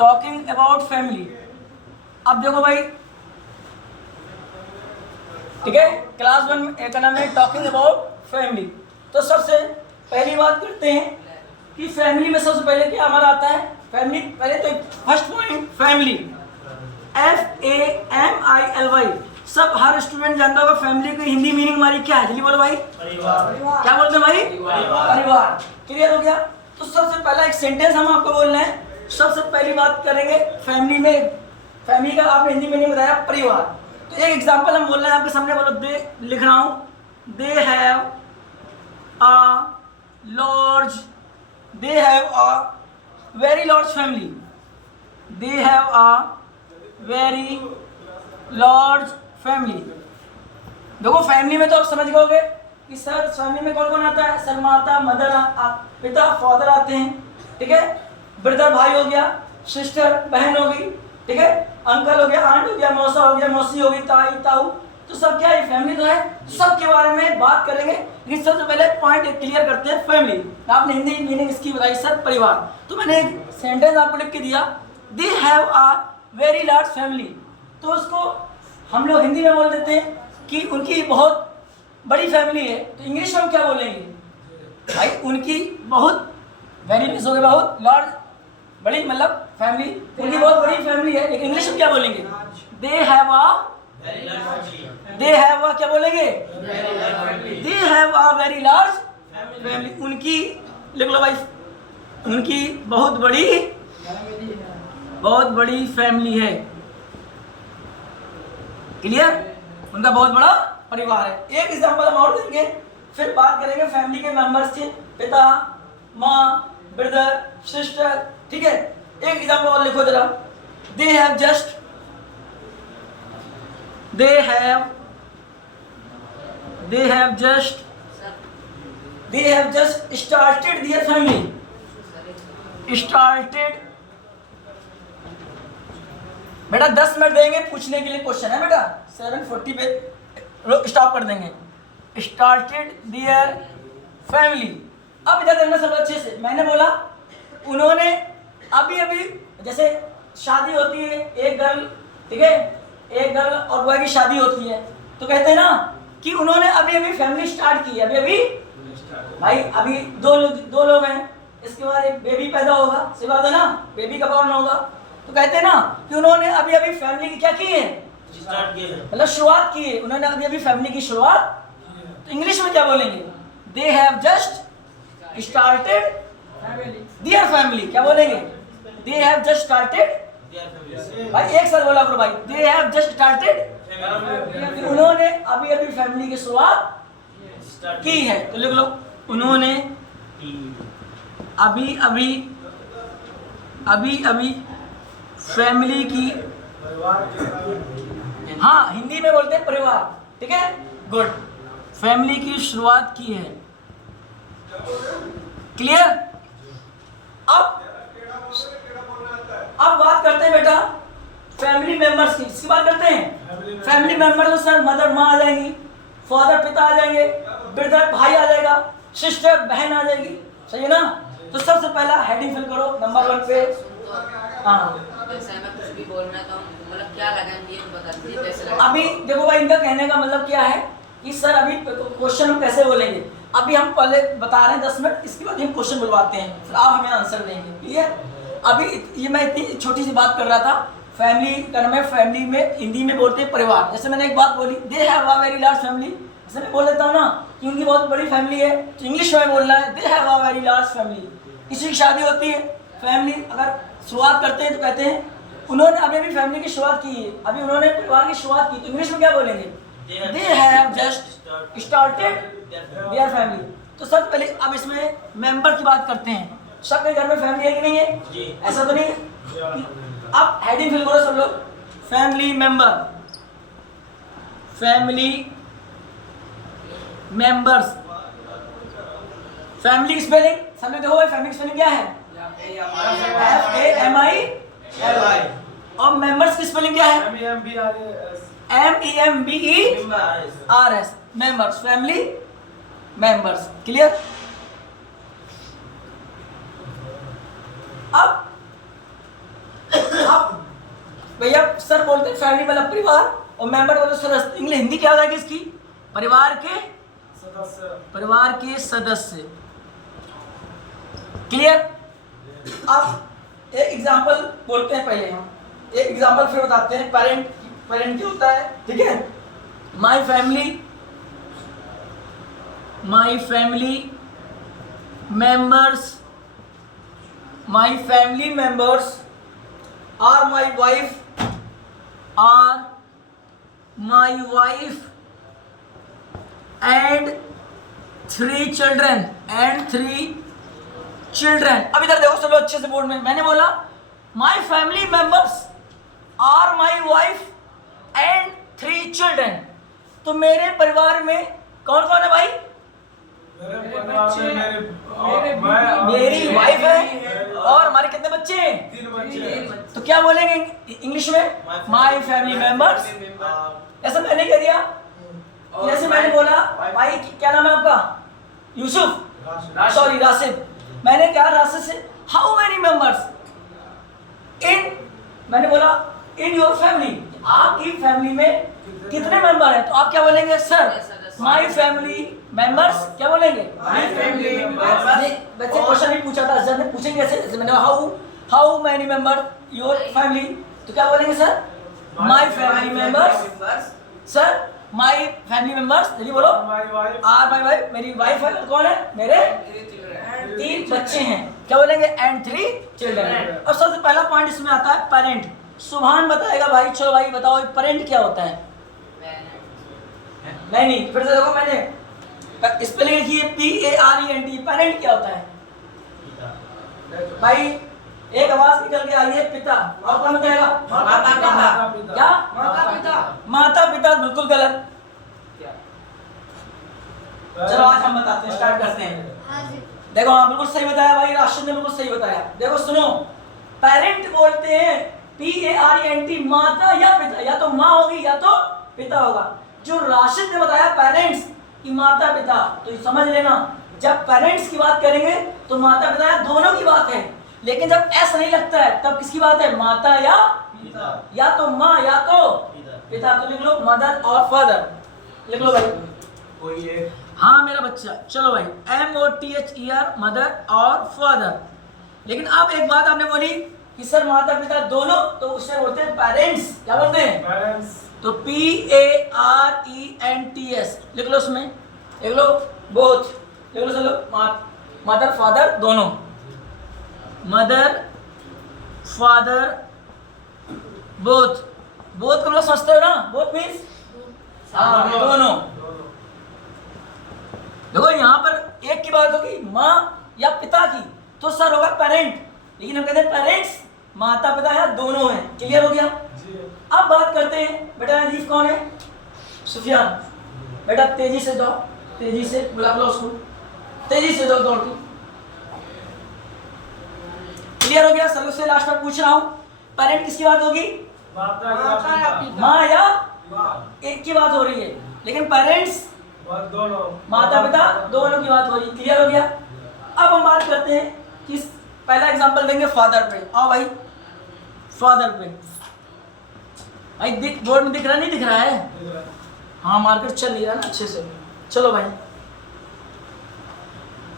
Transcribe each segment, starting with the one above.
Talking about family. अब देखो भाई, ठीक है, क्लास 1 का नाम है टॉकिंग अबाउट फैमिली। तो सबसे पहली बात करते हैं कि फैमिली में सबसे पहले क्या हमारा आता है। फैमिली पहले तो फर्स्ट पॉइंट फैमिली, FAMILY। सब हर स्टूडेंट जानता होगा फैमिली की हिंदी मीनिंग हमारी क्या है। जल्दी बोलो भाई। परिवार। क्या बोलते हैं भाई? परिवार। क्लियर हो गया। तो सबसे पहला एक सेंटेंस हम आपको बोलना है। सबसे पहली बात करेंगे फैमिली में, फैमिली का आपने हिंदी मीनिंग बताया परिवार। तो एक एग्जांपल हम बोल रहे हैं आपके सामने, बोलो। दे लिख रहा हूं, they have a large, they have a very large family, they have a very large family. देखो फैमिली में तो आप समझ गए कि सर फैमिली में कौन कौन आता है। सर माता, मदर, पिता, फादर आते हैं, ठीक है। ब्रदर भाई हो गया, सिस्टर बहन हो गई, ठीक है। अंकल हो गया, आंट हो गया, मौसा हो गया, मौसी हो गई, ताई, ताऊ। तो सब क्या है, फैमिली तो है। सब के बारे में बात करेंगे, लेकिन सबसे पहले पॉइंट क्लियर करते हैं फैमिली। आपने हिंदी मीनिंग इसकी बताई सर परिवार। तो मैंने एक सेंटेंस आपको लिख के दिया, they have a very large family. तो उसको हम लोग हिंदी में बोल देते हैं कि उनकी बहुत बड़ी फैमिली है। तो इंग्लिश में हम क्या बोलेंगे भाई? उनकी बहुत, वेरी मीन्स हो गया बहुत, लार्ज बड़ी, मतलब फैमिली, उनकी बहुत बड़ी फैमिली है। लेकिन इंग्लिश में क्या बोलेंगे? They have a, they have a क्या बोलेंगे? They have a very large family. उनकी, लिख लो भाई, उनकी बहुत बड़ी फैमिली है। क्लियर? उनका बहुत बड़ा परिवार है। एक एग्जांपल हम और देंगे, फिर बात करेंगे फैमिली के मेंबर्स के, पिता, माँ, ब्रदर, सिस्टर, ठीक है। एक एग्जांपल और लिखो जरा। They have just started their family. Started, बेटा 10 मिनट देंगे पूछने के लिए, क्वेश्चन है बेटा। 7:40 पे स्टॉप कर देंगे। Started their family. अब इधर देखना सब अच्छे से। मैंने बोला उन्होंने अभी अभी, जैसे शादी होती है, एक गर्ल, ठीक है, एक गर्ल और बॉय की शादी होती है, तो कहते हैं ना कि उन्होंने अभी अभी फैमिली स्टार्ट की है। अभी अभी भाई, अभी दो लोग हैं, इसके बाद एक बेबी पैदा होगा, सही बात है ना, बेबी का बॉर्न होगा। तो कहते हैं ना कि उन्होंने अभी अभी फैमिली की क्या की है, मतलब शुरुआत की है। उन्होंने अभी अभी फैमिली की शुरुआत। तो इंग्लिश में क्या बोलेंगे? They have just started their family. क्या बोलेंगे? They have just started. भाई एक साथ बोला करो भाई, दे हैव जस्ट स्टार्टेड। उन्होंने अभी अभी फैमिली की शुरुआत की है। तो लिख लो, उन्होंने अभी अभी फैमिली की, हाँ हिंदी में बोलते हैं परिवार, ठीक है, गुड, फैमिली की शुरुआत की है। क्लियर? अब बात करते हैं बेटा फैमिली मेंबर्स की। इसकी बात करते हैं फैमिली मेंबर। तो सर मदर माँ आ जाएंगी, फादर पिता आ जाएंगे, ब्रदर भाई आ जाएगा, सिस्टर बहन आ जाएगी, सही है ना। तो सबसे पहला हेडिंग फिल करो नंबर 1 पे। हाँ कुछ भी बोलना तो मतलब क्या लगा ये बता दीजिए, कैसे लगा? अभी देखो भाई, इनका कहने का मतलब क्या है कि सर अभी क्वेश्चन हम कैसे बोलेंगे। अभी हम पहले बता रहे हैं 10 मिनट, इसके बाद हम क्वेश्चन बुलवाते हैं, फिर आप हमें आंसर देंगे। क्लियर? अभी ये मैं इतनी छोटी सी बात कर रहा था। फैमिली का नाम है, फैमिली में हिंदी में बोलते हैं परिवार। जैसे मैंने एक बात बोली, they have a very large family, जैसे मैं बोल देता हूँ ना कि उनकी बहुत बड़ी फैमिली है, तो इंग्लिश में बोलना है they have a very large family. किसी की शादी होती है, फैमिली अगर शुरुआत करते हैं तो कहते हैं उन्होंने अभी अभी फैमिली की शुरुआत की है, अभी उन्होंने परिवार की शुरुआत की। तो इंग्लिश में क्या बोलेंगे? They have just started their family. तो सबसे पहले अब इसमें मेंबर की बात करते हैं। सबके घर में फैमिली है कि नहीं है? ऐसा तो नहीं है। अब हेडिंग फिल करो सब लोग। Family member, family members. Family की स्पेलिंग सब लोग देखो भाई, फैमिली की स्पेलिंग क्या है? FAMILY। और मेंबर्स की स्पेलिंग क्या है? MEMBERS। Members, family members. Clear? अब भैया सर बोलते हैं फैमिली मतलब परिवार, और मेंबर बोलते सदस्य। इंग्लिश हिंदी क्या हो जाएगी इसकी? परिवार के सदस्य। क्लियर? अब एक एग्जांपल बोलते हैं, पहले हम एक एग्जांपल फिर बताते हैं। पेरेंट क्या होता है, ठीक है? My family members are my wife and 3 children अब इधर देखो सब लोग अच्छे से बोर्ड में। मैंने बोला my family members are my wife and 3 children. तो मेरे परिवार में कौन कौन है भाई? मेरी वाइफ है और हमारे कितने बच्चे हैं? 3 बच्चे। तो क्या बोलेंगे इंग्लिश में? My family members. ऐसा मैंने कह दिया। जैसे मैंने बोला भाई क्या नाम है आपका? यूसुफ, सॉरी राशिद। मैंने कहा राशिद से हाउ मेनी मेंबर्स इन, मैंने बोला इन योर फैमिली, आपकी फैमिली में कितने मेंबर हैं? तो आप क्या बोलेंगे? Sir my family members. क्या बोलेंगे? बच्चे क्वेश्चन भी पूछा था सर ने, पूछेंगे ऐसे। मैंने how many member your family, तो क्या बोलेंगे? Sir my family members. Sir my family members, जल्दी बोलो। आर माय वाइफ, मेरी वाइफ है। कौन है? मेरे 3 बच्चे हैं। क्या बोलेंगे? And 3 children. अब सबसे पहला पॉइंट इसमें आता है पेरेंट। सुभान बताएगा भाई। चलो भाई बताओ पेरेंट क्या होता है? नहीं, फिर से देखो, मैंने स्पेलिंग लिखी है PARENT। पेरेंट क्या होता है भाई? एक आवाज निकल के आई है पिता, और कौन बताएगा? माता-पिता। क्या? माता-पिता। बिल्कुल गलत। चलो आज हम बताते हैं, स्टार्ट करते हैं। देखो हाँ बिल्कुल सही बताया भाई, राशिद ने बिल्कुल सही बताया। देखो सुनो, पेरेंट बोलते हैं PARENT, माता या पिता, या तो माँ होगी या तो पिता होगा। जो राशिद ने बताया पेरेंट्स की माता पिता, तो समझ लेना जब पेरेंट्स की बात करेंगे तो माता पिता दोनों की बात है। लेकिन जब ऐसा नहीं लगता है तब किसकी बात है? माता या पिता, या तो माँ या तो पिता। तो लिख लो मदर और फादर, लिख लो भाई। कोई एक हाँ मेरा बच्चा। चलो भाई MOTHER, मदर और फादर। लेकिन अब एक बात आपने बोली कि सर माता पिता दोनों, तो उसे बोलते हैं पेरेंट्स। क्या बोलते हैं? पेरेंट्स। तो PARENTS लिख लो उसमें, लिख लो बोथ, लिख लो चलो मदर फादर दोनों, मदर फादर बोथ। बोथ को लोग समझते हो ना? बोथ मीन्स हाँ दोनों। देखो यहाँ पर एक की बात होगी माँ या पिता की, तो सर होगा पेरेंट। लेकिन हम कहते हैं पेरेंट्स माता पिता है दोनों हैं। क्लियर हो गया? अब बात करते हैं बेटा अलीफ कौन है? सुफियान। बेटा तेजी से जाओ, तेजी से बुला लो उसको, तेजी से जाओ दौड़ के। क्लियर हो गया? सब से लास्ट में पूछ रहा हूँ, पेरेंट किसकी बात होगी? माँ या एक की बात हो रही है, लेकिन पेरेंट्स दोनों, माता पिता दोनों की बात हो रही है। क्लियर हो गया? अब हम बात करते हैं कि पहला एग्जांपल देंगे फादर पे। आओ भाई फादर पे। भाई बोर्ड में दिख रहा नहीं दिख रहा है? हाँ मार्केट चल रही है ना अच्छे से। चलो भाई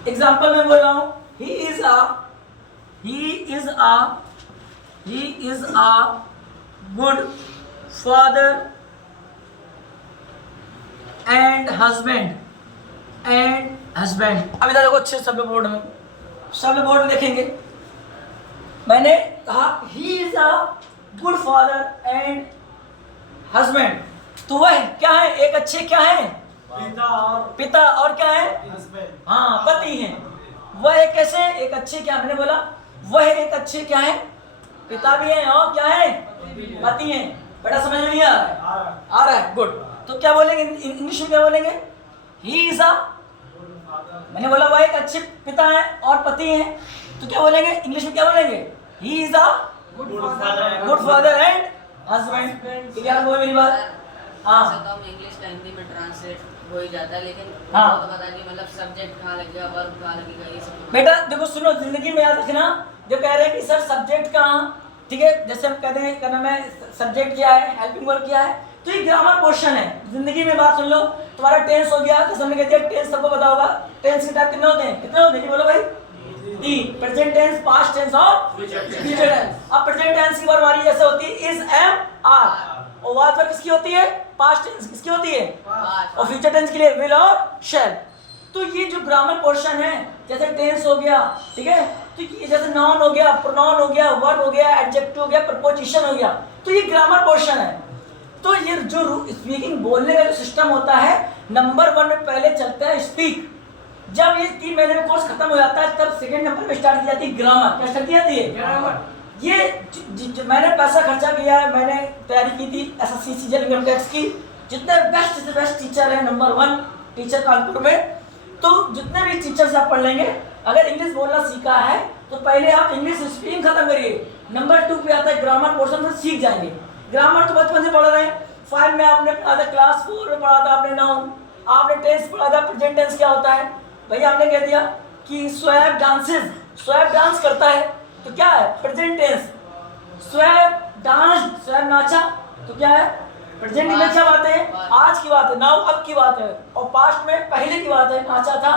एग्जांपल में बोल रहा हूँ, he is a good father and husband. अब इधर देखो अच्छे सब बोर्ड में देखेंगे। मैंने कहा he is a good father and husband, तो वह क्या है? एक अच्छे क्या है? पिता और क्या है? हस्बैंड। हाँ पति हैं। वह एक कैसे? एक अच्छे क्या? मैंने बोला वह एक अच्छे क्या है? पिता भी हैं और क्या है? पति हैं। बेटा समझ में नहीं आ रहा है? आ रहा है, गुड। तो क्या बोलेंगे इंग्लिश में? क्या बोलेंगे? ही इज अ, मैंने बोला वह एक अच्छे पिता हैं और पति हैं, तो क्या बोलेंगे इंग्लिश में? क्या बोलेंगे? He is a good father and husband. Clear हो मेरी बात? हाँ ऐसा तो हम इंग्लिश का हिंदी में ट्रांसलेट हो ही जाता है, लेकिन हाँ। वो तो पता नहीं मतलब सब्जेक्ट कहाँ लगेगा, वर्ब कहाँ लगेगा, ये सब। बेटा देखो सुनो, जिंदगी में याद रखना, जो कह रहे हैं कि सर सब्जेक्ट कहाँ ठीक है, जैसे हम कहते हैं क्या नाम है, सब्जेक्ट क्या है, हेल्पिंग वर्ब क्या है, तो ये ग्रामर पोर्शन है। जिंदगी में बात सुन लो, तुम्हारा टेंस हो गया, जैसे हमने कह दिया टेंस सबको पता होगा, टेंस के टाइप कितने होते हैं, कितने होते हैं, बोलो भाई, 3, प्रेजेंट टेंस, पास्ट टेंस और फ्यूचर टेंस। अब प्रेजेंट टेंस की बार हमारी जैसे होती है इज, एम, आर, और वाज वर्ब किसकी होती है, पास्ट टेंस किसकी होती है, और फ्यूचर टेंस के लिए विल और शैल। तो ये जो ग्रामर पोर्शन है, जैसे टेंस हो गया, ठीक है, तो ये जैसे नाउन हो गया, प्रोनाउन हो गया, वर्ब हो गया, एडजेक्टिव हो गया, प्रपोजिशन हो गया, तो ये ग्रामर पोर्शन है। तो ये जो स्पीकिंग बोलने का जो सिस्टम होता है, नंबर 1 में पहले चलता है स्पीक। जब ये 3 महीने में कोर्स खत्म हो जाता है, तब सेकंड नंबर पे स्टार्ट की जाती है ग्रामर। क्या स्टार्ट की जाती है, ग्रामर। ये मैंने पैसा खर्चा किया है, मैंने तैयारी की थी एसएससी सीजीएल इनकम टैक्स की, जितने बेस्ट से बेस्ट टीचर है, नंबर 1 टीचर कानपुर में, तो जितने भी टीचर से आप पढ़ लेंगे, अगर इंग्लिश बोलना सीखा है तो पहले आप इंग्लिश स्पीकिंग खत्म करिए। नंबर 2 पे आता है ग्रामर पोर्शन, में सीख जाएंगे। ग्रामर तो बचपन से पढ़ रहे हैं, 5 में आपने पढ़ा था, क्लास 4 में पढ़ा था आपने नाउन, आपने टेंस पढ़ा था, प्रेजेंट टेंस क्या होता है भैया, हमने कह दिया कि स्वैब डांसेस, स्वैब डांस करता है, तो क्या है, प्रेजेंट टेंस। स्वैब डांस, स्वैब नाचा, तो क्या है, प्रेजेंट में क्या बात है, आज की बात है, नाउ अब की बात है, और पास्ट में पहले की बात है, नाचा था।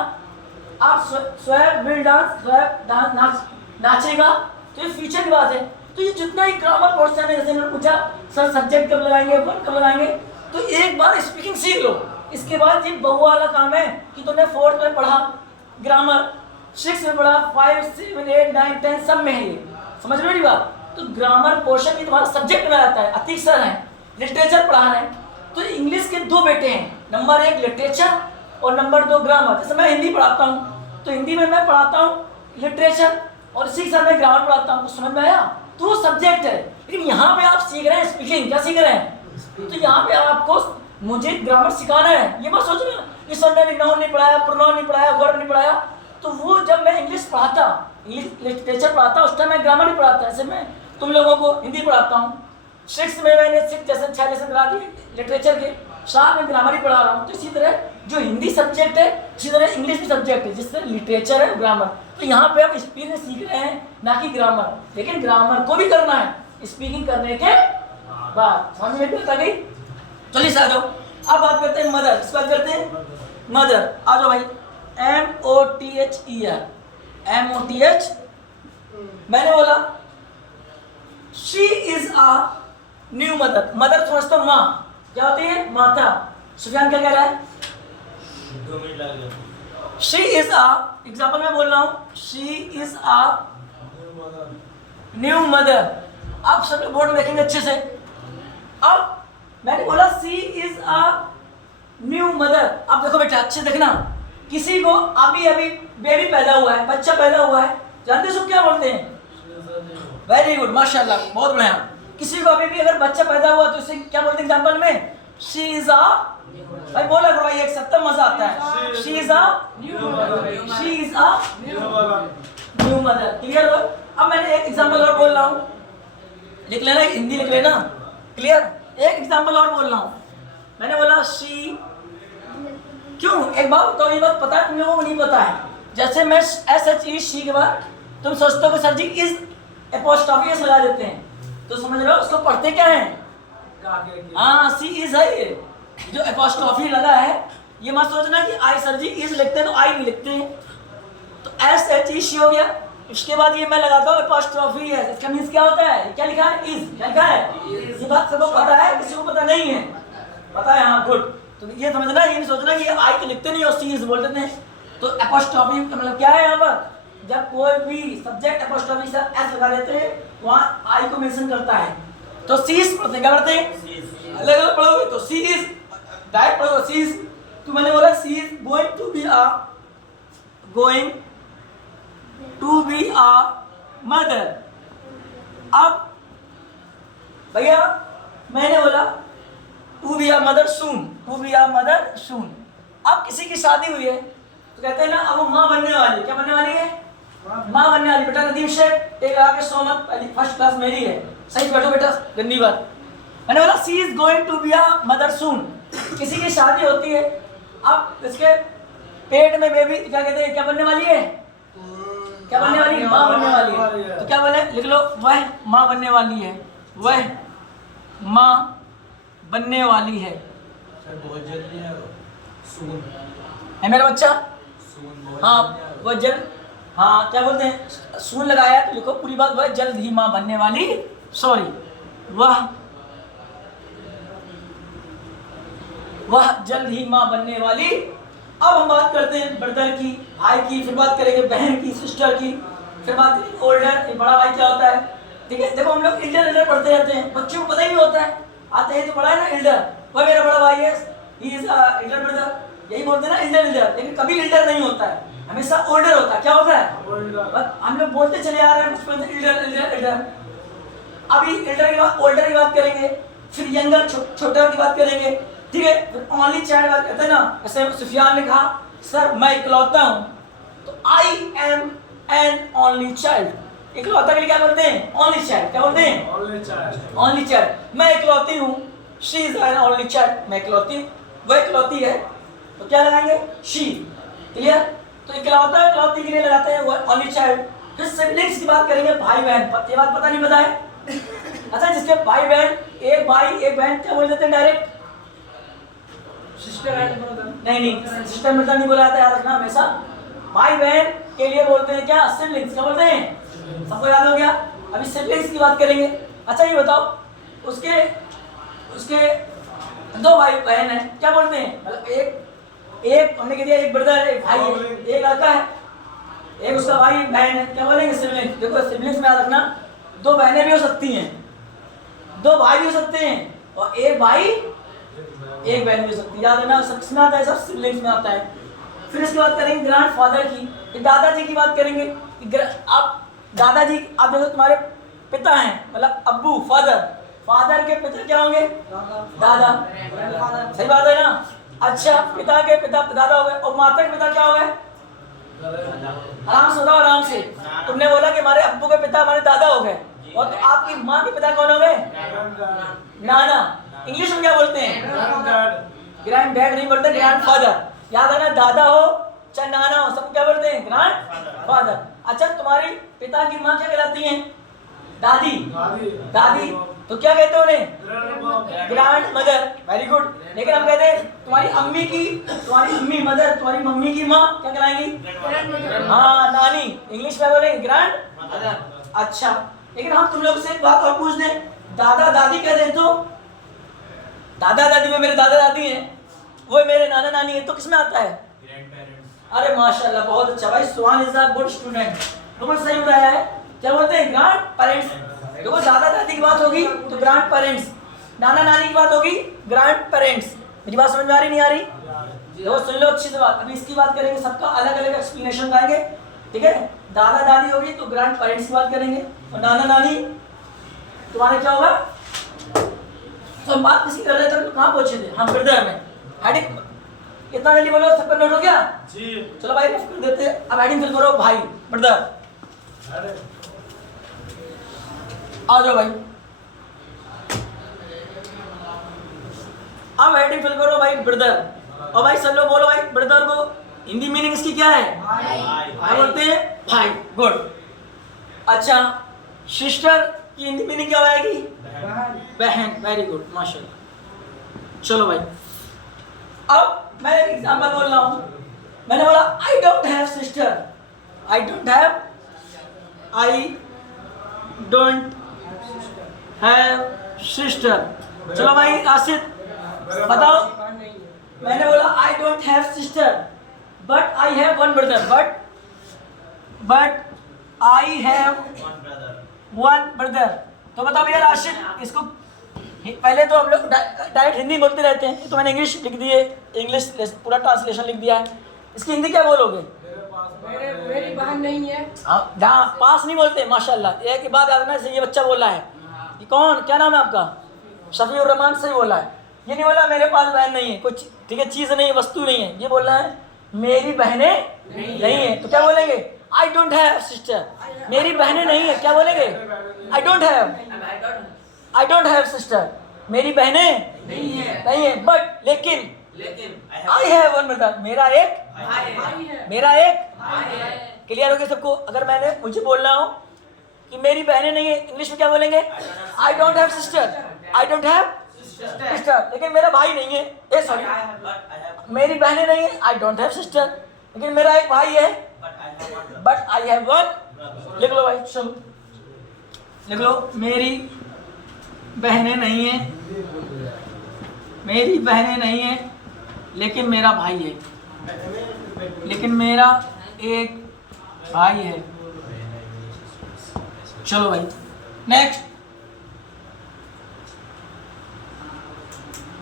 आप swag will dance, swag dance नाचेगा, तो ये फ्यूचर की बात है। तो ये जितना ही ग्रामर पोर्शन है, जैसे मैंने पूछा सर सब्जेक्ट कब लगाएंगे, वर्ब कब लगाएंगे, तो एक बार स्पीकिंग सीख लो। इसके बाद ये बहु वाला काम है कि तुमने 4th में पढ़ा ग्रामर, 6 में पढ़ा, 5, 7, 8, 9, 10 सब में है ये, समझ में मेरी बात। तो ग्रामर पोर्शन ही तुम्हारा सब्जेक्ट में आता है। अतीक सर है, लिटरेचर पढ़ा रहे हैं, तो इंग्लिश के 2 बेटे हैं, नंबर 1 लिटरेचर और नंबर 2 ग्रामर। जैसे मैं हिंदी पढ़ाता हूँ, तो हिंदी में मैं पढ़ाता हूँ लिटरेचर, और इसी के साथ मैं ग्रामर पढ़ाता हूँ, तो समझ में आया, तो वो सब्जेक्ट है। लेकिन यहाँ पे आप सीख रहे हैं स्पीकिंग, क्या सीख रहे हैं, तो यहाँ पे आपको मुझे ग्रामर सिखाना है। ये मत सोचना कि सर ने नाउन नहीं पढ़ाया, प्रोनाउन नहीं पढ़ाया, वर्ब नहीं पढ़ाया, तो वो जब मैं इंग्लिश पढ़ाता, इंग्लिश लिटरेचर पढ़ाता, उस टाइम मैं ग्रामर नहीं पढ़ाता। ऐसे मैं तुम लोगों को हिंदी पढ़ाता हूँ, 6 में मैंने 6 लेसन करा दिए लिटरेचर के, 7 में ग्रामर ही पढ़ा रहा हूँ। तो इसी तरह जो हिंदी सब्जेक्ट है, इसी तरह इंग्लिश भी सब्जेक्ट है, जिस तरह लिटरेचर है ग्रामर। तो यहाँ पे हम स्पीकिंग सीख रहे हैं, ना कि ग्रामर। लेकिन ग्रामर को भी करना है स्पीकिंग करने के बाद। समझ में आता गई, चलिए आ जाओ। अब बात करते हैं मदर, इस बात करते हैं मदर। आ जाओ भाई, MOTHER, MOTH। मैंने बोला she is a new mother. Mother समझता हूँ माँ, क्या होती है, माता। सुफियान क्या कह रहा है, शी इज अ, एग्जाम्पल में बोल रहा हूँ, she is a new mother. अब सब लोग बोर्ड देखेंगे अच्छे से। अब मैंने बोला she is a new mother. अब देखो बेटा अच्छे देखना, किसी को अभी अभी बेबी पैदा हुआ है, बच्चा पैदा हुआ है, जानते हो क्या बोलते हैं, वेरी गुड, माशाल्लाह, बहुत बढ़िया। किसी को अभी भी अगर बच्चा पैदा हुआ तो उसे क्या बोलते हैं एग्जाम्पल में, शी इज अ, भाई बोला करो भाई, एक सत्तर मजा आता है, she is a new mother. Clear हो। अब मैंने एक एग्जाम्पल और बोल रहा हूँ, लिख लेना, हिंदी लिख लेना, क्लियर। एक एग्जाम्पल और बोल रहा हूँ, मैंने बोला शी, क्यों, एक बात बताओ, ये बात पता है तुम लोगों को नहीं पता है। जैसे मैं SHE शी के बाद तुम सोचते हो कि sir ji is apostrophe S लगा देते हैं, तो समझ रहे हो उसको पढ़ते क्या है, हाँ सी इज है। ये जो एपोस्ट्रोफी लगा है, ये मत सोचना कि आई सर जी इज लिखते हैं तो आई नहीं लिखते हैं। तो SHE शी हो गया, इसके बाद ये मैं लगाता हूँ एपोस्ट्रोफी है, इसका मीन्स क्या होता है, क्या लिखा है, इज, क्या लिखा है, ये बात सबको पता है, किसी को पता नहीं है, पता है, हाँ गुड। तो ये समझना, ये नहीं सोचना कि आई तो लिखते नहीं और सी इज बोल देते हैं। तो एपोस्ट्रोफी मतलब क्या है, यहाँ पर जब कोई भी सब्जेक्ट एपोस्ट्रोफी से एस लगा देते हैं, वहाँ आई को मेंशन करता है, तो सी इज पढ़ते, क्या पढ़ते हैं, अलग अलग पढ़ोगे तो सी इज डायरेक्ट पढ़ोगे, सी इज। तो मैंने बोला she is going to be a mother. अब भैया मैंने बोला to be a mother soon, to be a mother soon. अब किसी की शादी हुई है तो कहते हैं ना, अब वो माँ बनने वाली, क्या बनने वाली है, माँ बनने वाली। बेटा नदीम शेख टेक लगा के सो मत, पहली फर्स्ट क्लास मेरी है, सही बैठो बेटा, गंदी बात। मैंने बोला she is going to be a mother soon, किसी की शादी होती है, अब इसके पेट में बेबी क्या कहते हैं, क्या बनने वाली है, क्या बनने वाली है? माँ बनने वाली है। तो क्या बोले, लिख लो, वह माँ बनने वाली है, वह माँ बनने वाली है। सर बहुत जल्दी है सून है मेरा बच्चा? सून बहुत हाँ जल्दी है। वह जल्द, हाँ क्या बोलते हैं, सून लगाया तो लिखो पूरी बात, वह जल्द ही माँ बनने वाली, सॉरी वह जल्द ही माँ बनने वाली। अब हम बात करते हैं ब्रदर की, भाई की, फिर बात करेंगे बहन की, सिस्टर की, फिर बात करेंगे ओल्डर, बड़ा भाई क्या होता है। ठीक है, देखो हम लोग इल्डर पढ़ते रहते हैं, बच्चों को पता ही नहीं होता है, आते हैं तो पढ़ा है ना इल्डर, वह मेरा बड़ा भाई है, ही इज इल्डर ब्रदर, यही बोलते हैं ना इल्डर, लेकिन कभी इल्डर नहीं होता है, हमेशा ओल्डर होता है। क्या होता है? बस हम लोग बोलते चले आ रहे हैं बचपन से इल्डर। अभी इल्डर के बाद ओल्डर की बात करेंगे, फिर यंगर छोटा की बात करेंगे, ठीक है, फिर ओनली चाइल्ड बात करते हैं ना। जैसे सुफियान ने कहा सर मैं इकलौता हूँ, तो I am an only child. इकलौता के लिए क्या बोलते हैं? Only child. क्या बोलते हैं? Only child. मैं इकलौती हूँ, she is an only child, मैं इकलौती हूँ, वह इकलौती है, तो क्या लगाएंगे? शी। क्लियर? तो इकलौता इकलौती के लिए लगाते हैं वह ओनली चाइल्ड। फिर सिबलिंग्स की बात करेंगे, भाई बहन, ये बात पता नहीं पता है? अच्छा, जिसके भाई बहन, एक भाई एक बहन, क्या बोल देते हैं डायरेक्ट? Sister and brother. नहीं, सिस्टर ब्रदर नहीं बोला जाता, याद रखना हमेशा। भाई बहन के लिए बोलते हैं क्या? सिबलिंग्स। क्या बोलते हैं? सबको याद हो गया? अभी सिबलिंग्स की बात करेंगे। अच्छा ये बताओ, उसके दो भाई बहन है, क्या बोलते हैं? मतलब एक हमने कह दिया, एक ब्रदर है, एक भाई है, एक लड़का है, एक उसका भाई बहन है, क्या बोलेंगे? सिबलिंग्स। देखो सिबलिंग्स में याद रखना, दो बहनें भी हो सकती हैं, दो भाई भी हो सकते हैं, और एक भाई एक बहन भी हो सकती है। याद रखना, सब किसमें आता है? सब सिबलिंग्स में आता है। फिर इसकी बात करेंगे ग्रैंडफादर की, दादाजी की बात करेंगे। आप दादाजी, आप देखो तुम्हारे पिता हैं, मतलब अब्बू, फादर के पिता क्या होंगे? दादा। सही बात है ना? अच्छा, पिता के पिता दादा हो गए, और माता के पिता क्या हो गए? आराम से बताओ, आराम से। तुमने बोला कि हमारे अब्बू के पिता हमारे दादा हो गए, और तो आपकी माँ के पिता कौन हो गए? नाना। इंग्लिश में क्या बोलते हैं? ग्रैंड डैड नहीं बोलते, ग्रैंड फादर। याद है ना, दादा हो चाहे नाना हो, सब क्या बोलते हैं? Grand father. अच्छा, तुम्हारी पिता की माँ क्या कहलाती हैं? दादी। दादी तो क्या कहते हैं उन्हें? Grand mother. Very good. लेकिन हम कहते हैं तुम्हारी अम्मी की, तुम्हारी अम्मी मदर, तुम्हारी मम्मी की माँ क्या कहलाएंगी? हाँ, नानी। इंग्लिश में बोलेंगे ग्रैंड मदर। अच्छा, लेकिन हम तुम लोग से एक बात और पूछ दें, दादा दादी कह दें तो? दादा दादी में मेरे दादा दादी हैं, वो मेरे नाना नानी है, तो किसमें आता है? अरे माशाल्लाह, बहुत अच्छा भाई, सुहान इज अ गुड स्टूडेंट, तुमने सही बताया है। क्या बोलते हैं? Grand parents. देखो दादा दादी की बात होगी तो ग्रैंड पेरेंट्स, नाना नानी की बात होगी ग्रैंड पेरेंट्स। मेरी बात समझ में आ रही नहीं आ रही? देखो सुन लो अच्छी से बात, अभी इसकी बात करेंगे, सबका अलग अलग एक्सप्लेनेशन आएंगे, ठीक है? दादा दादी होगी तो ग्रैंड पेरेंट्स की बात करेंगे, और नाना नानी तुम्हारे क्या होगा? तो हम बात किसी कर रहे थे, तो कहाँ पहुंचे थे हम? ब्रदर में हेडिंग इतना जल्दी बोलो, सबका नोट हो गया जी? चलो भाई रफ कर देते, अब हेडिंग फिल करो, भाई ब्रदर। आ जाओ भाई, अब हेडिंग फिल करो भाई, ब्रदर। और भाई सब लोग बोलो भाई, ब्रदर को हिंदी मीनिंग इसकी क्या है? भाई बोलते हैं, भाई। गुड। अच्छा, सिस्टर की हिंदी मीनिंग क्या आएगी? बहन। वेरी गुड, माशाल्लाह। चलो भाई, अब मैं एक एग्जांपल बोल रहा हूँ। मैंने बोला I don't have sister, I don't have sister. चलो भाई राशिद बताओ। मैंने बोला I don't have sister but I have one brother, but I have one brother. तो बताओ भैया राशिद, इसको पहले तो हम लोग डायरेक्ट हिंदी बोलते रहते हैं, तो मैंने इंग्लिश लिख दिए, इंग्लिश पूरा ट्रांसलेशन लिख दिया है। इसकी हिंदी क्या बोलोगे? मेरी बहन नहीं है। हाँ, पास नहीं बोलते, माशाल्लाह। एक ही बात याद रखना, ये बच्चा बोल रहा है, ये कौन, क्या नाम है आपका? शफीउर रहमान। सही बोला है। ये नहीं बोला मेरे पास बहन नहीं है, कुछ ठीक है, चीज़ नहीं है, वस्तु नहीं है, ये बोल रहा है मेरी बहनें नहीं है। तो क्या बोलेंगे? आई डोंट हैव सिस्टर, मेरी बहनें नहीं है। क्या बोलेंगे? आई डोंट हैव सिस्टर, मेरी बहनें नहीं है। बट लेकिन आई हैव वन ब्रदर, मेरा एक भाई है। क्लियर हो गया सबको? अगर मैंने मुझे बोलना हो कि मेरी बहनें नहीं है, इंग्लिश में क्या बोलेंगे? I don't have sister, I don't have sister. लेकिन मेरा भाई नहीं है, ए सॉरी, मेरी बहनें नहीं है, आई डोंट हैव सिस्टर, लेकिन मेरा एक भाई है, बट आई हैव वन। लिख लो भाई, चलो लिख लो, मेरी बहनें नहीं है, मेरी बहनें नहीं है, लेकिन मेरा भाई है, लेकिन मेरा एक भाई है। चलो भाई नेक्स्ट।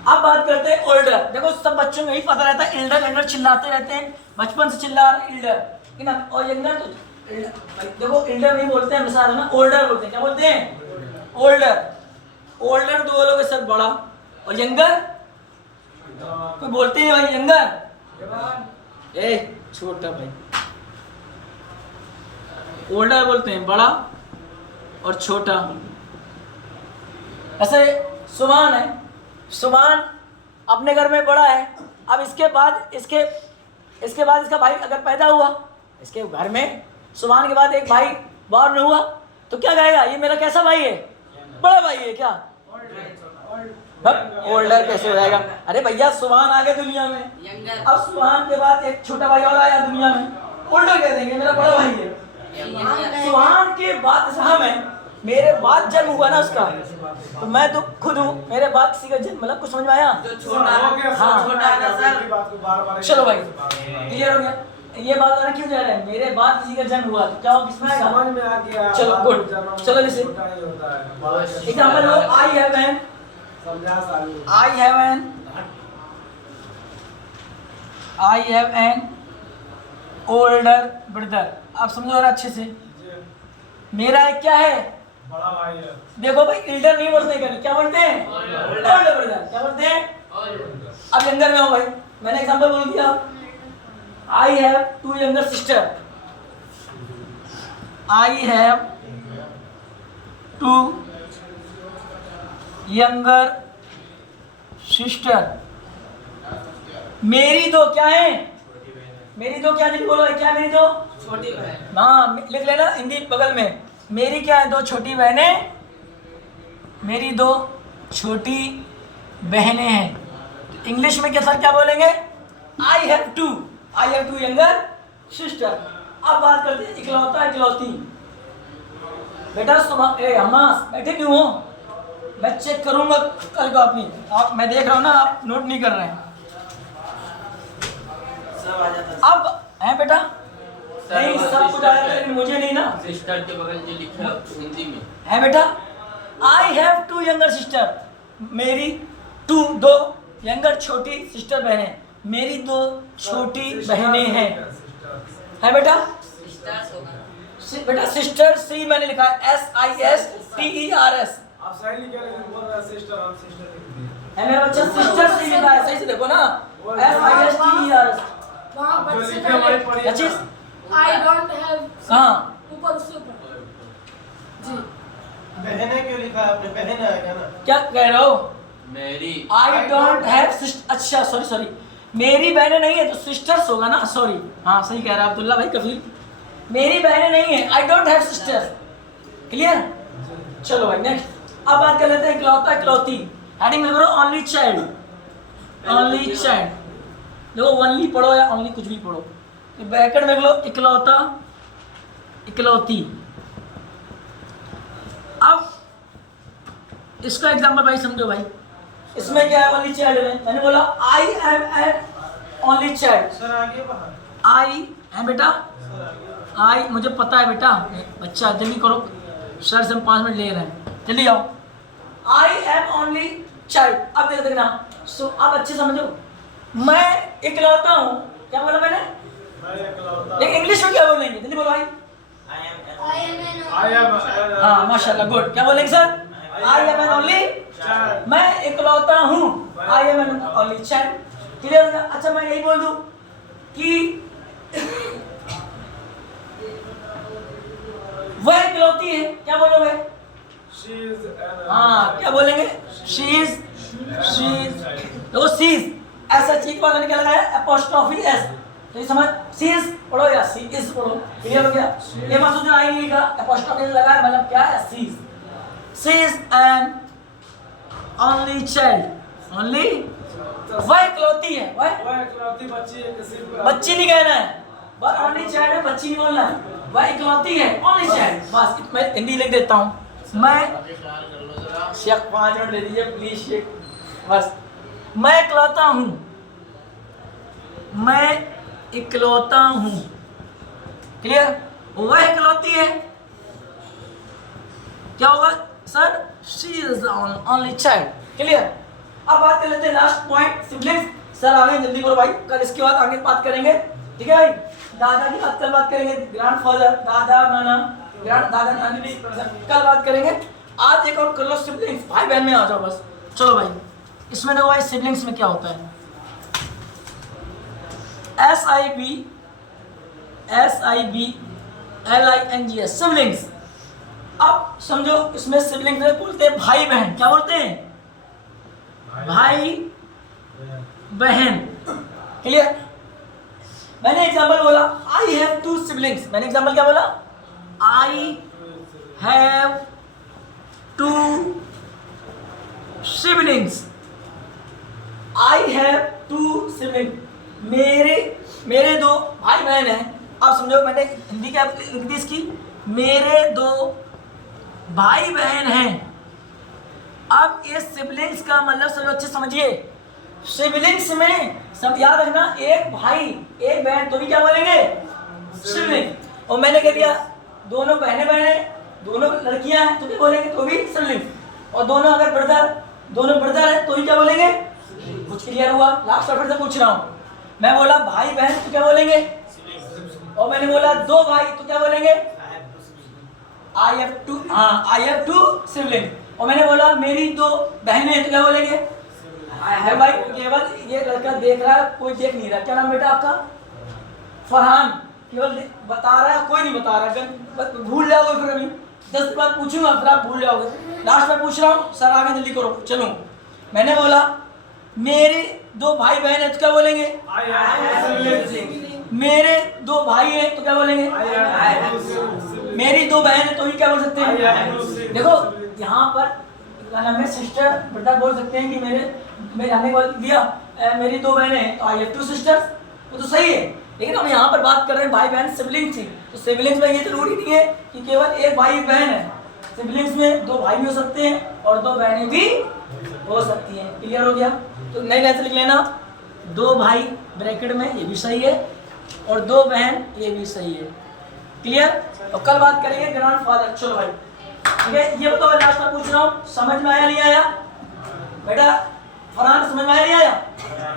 अब बात करते हैं ओल्डर। देखो सब बच्चों में ही पता रहता है, एल्डर एल्डर चिल्लाते रहते हैं, बचपन से चिल्ला रहे एल्डर, लेकिन अब और यंगर तो देखो एल्डर नहीं बोलते हैं, मिसाल है ना, ओल्डर बोलते हैं। क्या बोलते हैं? ओल्डर। ओल्डर दो लोग सर बड़ा, और यंगर कोई बोलते नहीं भाई, यंगर ए छोटा भाई। ओल्डर बोलते हैं बड़ा और छोटा। ऐसे सुभान है, सुभान अपने घर में बड़ा है, अब इसके बाद इसका भाई अगर पैदा हुआ इसके घर में, सुभान के बाद एक भाई बॉर्न हुआ, तो क्या कहेगा? ये मेरा कैसा भाई है? बड़ा भाई है। क्या ओल्डर कैसे हो जाएगा? अरे भैया सुभान आ गए दुनिया में, यंगर। अब सुभान के बाद एक छोटा भाई और आया दुनिया में, ओल्डर कह देंगे, मेरा बड़ा भाई है। सुभान के बाद हम है, मेरे बाद जन्म हुआ ना उसका, तो मैं तो खुद हूँ, मेरे बाद किसी का जन्म, मतलब कुछ समझ में आया? हाँ चलो भाई क्लियर हो गया। ये बात आना क्यों जा रहा है? मेरे बाद किसी का जन्म हुआ तो क्या हो, किसमें आएगा? समझ में आ गया। चलो गुड। चलो जैसे example low, I have an, I have an, I have an older brother. आप समझो जरा अच्छे से, मेरा एक क्या है? बड़ा भाई है। देखो भाई एल्डर नहीं बोलते कभी, क्या बोलते हैं? Older brother. क्या बोलते हैं? अब यंगर में हो भाई, मैंने एग्जांपल बोल दिया, I have two younger sister, I have two younger sister. मेरी दो क्या है? मेरी दो क्या नहीं बोलो, क्या मेरी दो? छोटी बहन। हाँ लिख लेना हिंदी बगल में, मेरी क्या है? दो छोटी बहनें, मेरी दो छोटी बहनें हैं। इंग्लिश में क्या सर क्या बोलेंगे? I have two younger sister. अब बात करते हैं इकलौता इकलौती। बेटा सुबह अम्मा बैठे क्यों हो? मैं चेक करूंगा कल कॉपी, आप मैं देख रहा हूँ ना आप नोट नहीं कर रहे हैं। अब है बेटा नहीं सब कुछ आया था, लेकिन मुझे नहीं ना। सिस्टर के बगल जो लिखा हिंदी में है बेटा, I have two younger sister, मेरी टू दो यंगर छोटी सिस्टर बहनें, मेरी दो छोटी बहनें हैं। है बेटा? सिस्टर्स होगा। बेटा सिस्टर सी मैंने लिखा है SISTERS। आप सही लिखे लेकिन बोल रहे हैं सिस्टर, हम सिस्टर लिख दिए। है मेरा बच्चा, सिस्टर सी लिखा है, सही से देखो ना, SISTERS। वहाँ जो बट से लिखे वही पढ़िए। क्या चीज? आई डोंट हैव कहाँ? ऊपर से ऊपर जी। बहने क्यों लिखा है आपने? बहन है क्या ना? क्या कह रहे हो? मेरी आई डोंट हैव सिस्टर। अच्छा सॉरी, मेरी बहनें नहीं है तो सिस्टर्स होगा ना, सॉरी। हाँ सही कह रहा है अब्दुल्ला भाई कफील, मेरी बहनें नहीं है, I don't have sisters. Clear? चलो भाई नेक्स्ट। अब बात कर लेते हैं इकलौता इकलौती। हेडिंग लिख लो ओनली चाइल्ड, ओनली चाइल्ड। देखो ओनली पढ़ो या ओनली कुछ भी पढ़ो, तो ब्रैकेट में लिख लो इकलौता इकलौती। अब इसका एग्जांपल भाई समझो भाई, इसमें क्या है? ओनली चाइल्ड में मैंने बोला I am an only child. Sir आगे बाहर। आई है बेटा, आई मुझे पता है बेटा, बच्चा जल्दी करो, सर से हम 5 मिनट ले रहे हैं, जल्दी आओ। I am only child. अब देख देखना, सो अब अच्छे समझो, मैं इकलौता हूँ। क्या बोला मैंने? लेकिन इंग्लिश में क्या बोलेंगे? जल्दी बोलो भाई। हाँ माशाल्लाह गुड। क्या बोलेंगे sir? I am an only, मैं इकलौता हूँ, I am an only child. Clear हो गया? अच्छा मैं यही बोल दूँ कि वह इकलौती है, क्या बोलोगे? हाँ क्या बोलेंगे? शी इज देखो सी इज ऐसा चीज वाला क्या लगाया? एपोस्ट्रोफी एस, तो ये समझ सी इज पढ़ो या सी इज पढ़ो, क्लियर हो गया? ये मत सोचना आई नहीं लिखा, एपोस्ट्रोफी लगा है, मतलब क्या है? She is an only child, only वह इकलौती है, वह इकलौती बच्ची है, किसी को बच्ची नहीं कहना है, बस ओनली चाइल्ड है, बच्ची नहीं बोलना है, वह इकलौती है, ओनली चाइल्ड। बस मैं हिंदी लिख देता हूँ, मैं शेख 5 मिनट दे दीजिए प्लीज शेख, बस मैं इकलौता हूँ, मैं इकलौता हूँ, क्लियर? वह इकलौती है, क्या होगा sir? She is only child, clear? अब बात कर लेते हैं लास्ट पॉइंट, सिबलिंग्स। सर आगे जल्दी करो भाई, कल इसके बाद आगे बात करेंगे, ठीक है भाई? दादा की बात कल बात करेंगे, ग्रैंडफादर, दादा नाना, ग्रैंड दादा नानी भी कल बात करेंगे। आज एक और कर लो सिबलिंग्स, भाई बहन में आ जाओ बस। चलो भाई, इसमें देखो भाई सिबलिंग्स में क्या होता है, SIBLINGS सिबलिंग्स। अब समझो इसमें सिबलिंग्स में बोलते हैं भाई बहन, क्या बोलते हैं? भाई बहन, क्लियर? मैंने एग्जांपल बोला आई हैव 2 सिबलिंग्स, मैंने एग्जांपल क्या बोला? I have 2 siblings, I have 2 siblings, मेरे 2 भाई बहन हैं। अब समझो मैंने हिंदी क्या लिख दी इसकी, मेरे 2 भाई बहन हैं। अब ये सिबलिंग्स का मतलब सब अच्छे समझिए, सिबलिंग्स में सब याद रखना, एक भाई एक बहन तो भी क्या बोलेंगे? सिबलिंग। और मैंने कह दिया दोनों बहनें दोनों लड़कियां हैं तो क्या बोलेंगे? तो भी सिबलिंग। और दोनों अगर दोनों ब्रदर हैं तो भी क्या बोलेंगे? कुछ क्लियर हुआ? लास्ट बार फिर से पूछ रहा हूँ, मैं बोला भाई बहन तो क्या बोलेंगे? और मैंने बोला 2 भाई तो क्या बोलेंगे? I have 2 sibling. और मैंने बोला मेरी 2 बहनें तो क्या बोलेंगे? है भाई, केवल ये लड़का देख रहा है, कोई देख नहीं रहा। क्या नाम बेटा आपका? फरहान। केवल बता रहा है, कोई नहीं बता रहा, अगर भूल जाओगे फिर अभी 10 बार पूछूंगा फिर आप भूल जाओगे। लास्ट में पूछ रहा हूँ, सर आगे जल्दी करो। चलो, मैंने बोला मेरे 2 भाई बहन है तो क्या बोलेंगे? मेरे 2 भाई हैं तो क्या बोलेंगे? मेरी 2 बहन है तो भी क्या बोल सकते हैं? देखो यहाँ पर हमें सिस्टर ब्रदर बोल सकते हैं कि मेरे हमने बोल दिया मेरी 2 बहनें हैं तो आई हैव 2 सिस्टर्स, वो तो सही है। लेकिन हम यहाँ पर बात कर रहे हैं भाई बहन सिबलिंग्स थी, तो सिबलिंग्स में ये जरूरी नहीं है कि केवल एक भाई बहन है, सिबलिंग्स में 2 भाई भी हो सकते हैं और 2 बहनें भी हो सकती हैं। क्लियर हो गया? तो नई लाइन से लिख लेना, 2 भाई ब्रैकेट में, ये भी सही है, और 2 बहन ये भी सही है। क्लियर? और कल बात करेंगे ग्रैंडफादर। चलो भाई, ठीक है? ये बताओ, लास्ट में पूछ रहा हूँ, समझ में आया नहीं आया बेटा? फरहान समझ में आया नहीं आया?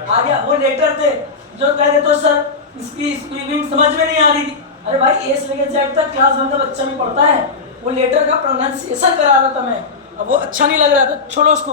आ गया? वो लेटर थे जो कह रहे तो सर इसकी स्पीकिंग समझ में नहीं आ रही थी। अरे भाई ए से लेकर जेड तक क्लास 1 का बच्चा भी पढ़ता है, वो लेटर का प्रोनाउंसिएशन करा रहा था मैं, अब वो अच्छा नहीं लग रहा था, छोड़ो उसको।